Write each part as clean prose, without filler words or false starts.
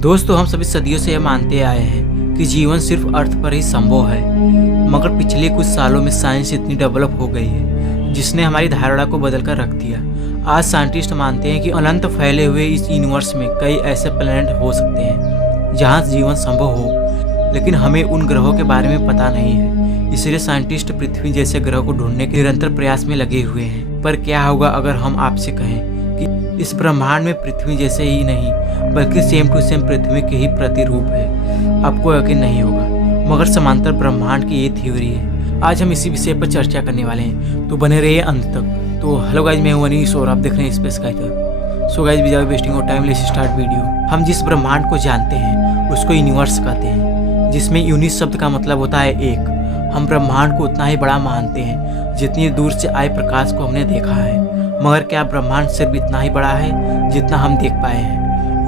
दोस्तों, हम सभी सदियों से यह मानते आए हैं कि जीवन सिर्फ अर्थ पर ही संभव है, मगर पिछले कुछ सालों में साइंस इतनी डेवलप हो गई है जिसने हमारी धारणा को बदल कर रख दिया। आज साइंटिस्ट मानते हैं कि अनंत फैले हुए इस यूनिवर्स में कई ऐसे प्लैनेट हो सकते हैं जहां जीवन संभव हो, लेकिन हमें उन ग्रहों के बारे में पता नहीं है। इसलिए साइंटिस्ट पृथ्वी जैसे ग्रह को ढूंढने के निरंतर प्रयास में लगे हुए हैं। पर क्या होगा अगर हम आपसे कहें कि इस ब्रह्मांड में पृथ्वी जैसे ही नहीं बल्कि सेम टू सेम पृथ्वी के ही प्रतिरूप है? आपको यकीन नहीं होगा, मगर समांतर ब्रह्मांड की ये थ्योरी है। आज हम इसी विषय पर चर्चा करने वाले हैं, तो बने रहिए अंत तक। तो हेलो गाइज, मैं हूं अनीश और आप देख रहे हैं space guide. So guys, without wasting of time let's start video. हम जिस ब्रह्मांड को जानते हैं उसको यूनिवर्स कहते हैं, जिसमें यूनिट शब्द का मतलब होता है एक। हम ब्रह्मांड को उतना ही बड़ा मानते हैं जितनी दूर से आए प्रकाश को हमने देखा है, मगर क्या ब्रह्मांड सिर्फ इतना ही बड़ा है जितना हम देख पाए हैं?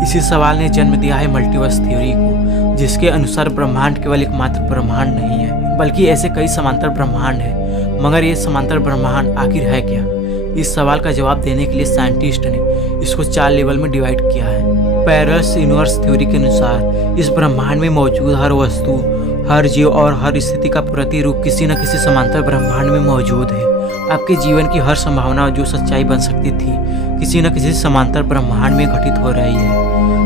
इसी सवाल ने जन्म दिया है मल्टीवर्स थ्योरी को, जिसके अनुसार ब्रह्मांड केवल एकमात्र ब्रह्मांड नहीं है बल्कि ऐसे कई समांतर ब्रह्मांड हैं। मगर ये समांतर ब्रह्मांड आखिर है क्या? इस सवाल का जवाब देने के लिए साइंटिस्ट ने इसको 4 लेवल में डिवाइड किया है। पैरल्स यूनिवर्स थ्योरी के अनुसार इस ब्रह्मांड में मौजूद हर वस्तु, हर जीव और हर स्थिति का प्रतिरूप किसी न किसी समांतर ब्रह्मांड में मौजूद है। आपके जीवन की हर संभावना जो सच्चाई बन सकती थी किसी न किसी समांतर ब्रह्मांड में घटित हो रही है।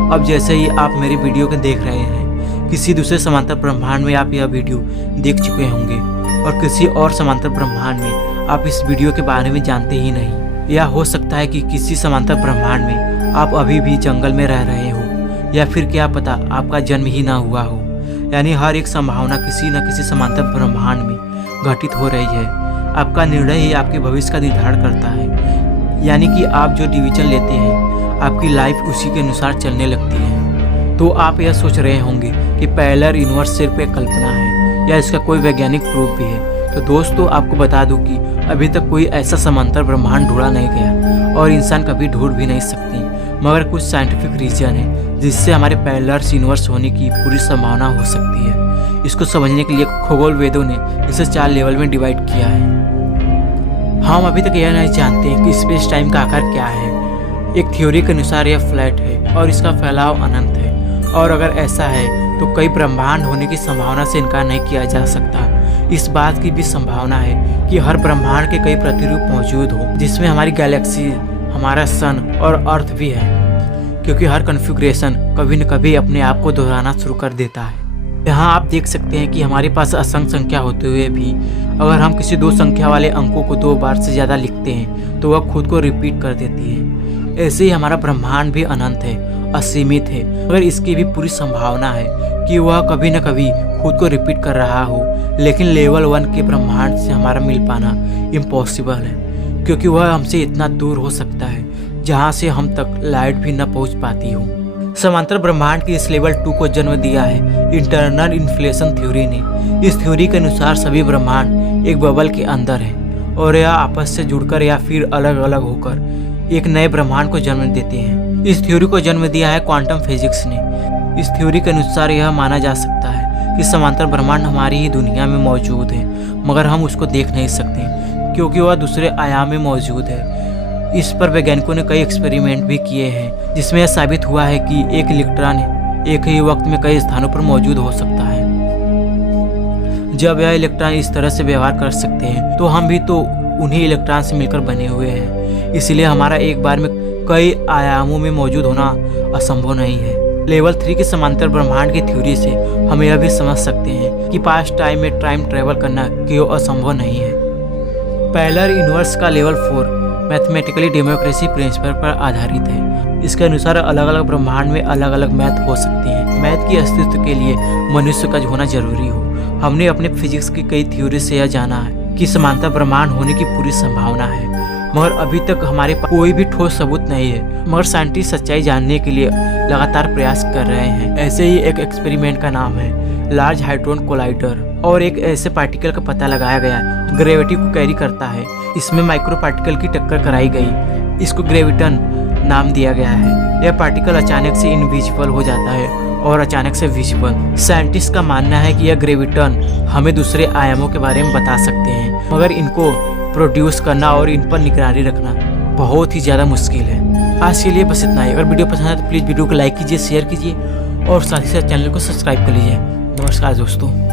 अब जैसे ही आप मेरी वीडियो को देख रहे हैं, किसी दूसरे समांतर ब्रह्मांड में आप यह वीडियो देख चुके होंगे और किसी और समांतर ब्रह्मांड में आप इस वीडियो के बारे में जानते ही नहीं। या हो सकता है कि किसी समांतर ब्रह्मांड में आप अभी भी जंगल में रह रहे हो, या फिर क्या पता आपका जन्म ही ना हुआ हो। यानी हर एक संभावना किसी न किसी समांतर ब्रह्मांड में घटित हो रही है। आपका निर्णय ही आपके भविष्य का निर्धारण करता है। यानी कि आप जो डिसीजन लेते हैं आपकी लाइफ उसी के अनुसार चलने लगती है। तो आप यह सोच रहे होंगे कि पैरेलल यूनिवर्स सिर्फ एक कल्पना है या इसका कोई वैज्ञानिक प्रूफ भी है। तो दोस्तों, आपको बता दूं कि अभी तक कोई ऐसा समांतर ब्रह्मांड ढूंढा नहीं गया और इंसान कभी ढूंढ भी नहीं सकती। मगर कुछ साइंटिफिक रीजन है जिससे हमारे पैरेलल यूनिवर्स होने की पूरी संभावना हो सकती है। इसको समझने के लिए खगोल वेदों ने इसे 4 लेवल में डिवाइड किया है। हम अभी तक यह नहीं जानते कि स्पेस टाइम का आकार क्या है। एक थ्योरी के अनुसार यह फ्लैट है और इसका फैलाव अनंत है, और अगर ऐसा है तो कई ब्रह्मांड होने की संभावना से इनकार नहीं किया जा सकता। इस बात की भी संभावना है कि हर ब्रह्मांड के कई प्रतिरूप मौजूद हो, जिसमें हमारी गैलेक्सी, हमारा सन और अर्थ भी है, क्योंकि हर कॉन्फ़िगरेशन कभी न कभी अपने आप को दोहराना शुरू कर देता है। यहाँ आप देख सकते हैं कि हमारे पास असंख्य संख्या होते हुए भी अगर हम किसी 2 संख्या वाले अंकों को 2 बार से ज़्यादा लिखते हैं तो वह खुद को रिपीट कर देती है। ऐसे ही हमारा ब्रह्मांड भी अनंत है, असीमित है, मगर इसकी भी पूरी संभावना है कि वह कभी न कभी खुद को रिपीट कर रहा हो। लेकिन लेवल 1 के ब्रह्मांड से हमारा मिल पाना इम्पॉसिबल है, क्योंकि वह हमसे इतना दूर हो सकता है जहाँ से हम तक लाइट भी न पहुँच पाती हो। समांतर ब्रह्मांड की इस लेवल 2 को जन्म दिया है इंटरनल इन्फ्लेशन थ्योरी ने। इस थ्योरी के अनुसार सभी ब्रह्मांड एक बबल के अंदर है और यह आपस से जुड़कर या फिर अलग अलग होकर एक नए ब्रह्मांड को जन्म देते हैं। इस थ्योरी को जन्म दिया है क्वांटम फिजिक्स ने। इस थ्योरी के अनुसार यह माना जा सकता है कि समांतर ब्रह्मांड हमारी ही दुनिया में मौजूद है, मगर हम उसको देख नहीं सकते क्योंकि वह दूसरे आयाम में मौजूद है। इस पर वैज्ञानिकों ने कई एक्सपेरिमेंट भी किए हैं, जिसमें यह साबित हुआ है कि एक इलेक्ट्रॉन एक ही वक्त में कई स्थानों पर मौजूद हो सकता है। जब यह इलेक्ट्रॉन इस तरह से व्यवहार कर सकते हैं तो हम भी तो उन्हीं इलेक्ट्रॉन से मिलकर बने हुए हैं। इसलिए हमारा एक बार में कई आयामों में मौजूद होना असंभव नहीं है। लेवल 3 के समांतर ब्रह्मांड की थ्योरी से हम यह भी समझ सकते हैं कि पास्ट टाइम में टाइम ट्रेवल करना क्यों असंभव नहीं है। पैरेलल यूनिवर्स का लेवल 4 मैथमेटिकली डेमोक्रेसी प्रिंसिपल पर आधारित है। इसके अनुसार अलग अलग ब्रह्मांड में अलग अलग मैथ हो सकती हैं। मैथ की अस्तित्व के लिए मनुष्य का होना जरूरी हो। हमने अपने फिजिक्स की कई थ्योरी से यह जाना है कि समांतर ब्रह्मांड होने की पूरी संभावना है, मगर अभी तक हमारे पास कोई भी ठोस सबूत नहीं है। मगर साइंटिस्ट सच्चाई जानने के लिए लगातार प्रयास कर रहे हैं। ऐसे ही एक एक्सपेरिमेंट का नाम है लार्ज हाइड्रोन कोलाइडर, और एक ऐसे पार्टिकल का पता लगाया गया ग्रेविटी को कैरी करता है। इसमें माइक्रो पार्टिकल की टक्कर कराई गई। इसको ग्रेविटन नाम दिया गया है। यह पार्टिकल अचानक से इनविजिबल हो जाता है और अचानक से विजिबल। साइंटिस्ट का मानना है कि यह ग्रेविटन हमें दूसरे आयामों के बारे में बता सकते हैं, मगर इनको प्रोड्यूस करना और इन पर निगरानी रखना बहुत ही ज़्यादा मुश्किल है। आज के लिए बस इतना ही। अगर वीडियो पसंद है तो प्लीज़ वीडियो को लाइक कीजिए, शेयर कीजिए और साथ ही साथ चैनल को सब्सक्राइब कर लीजिए। नमस्कार दोस्तों।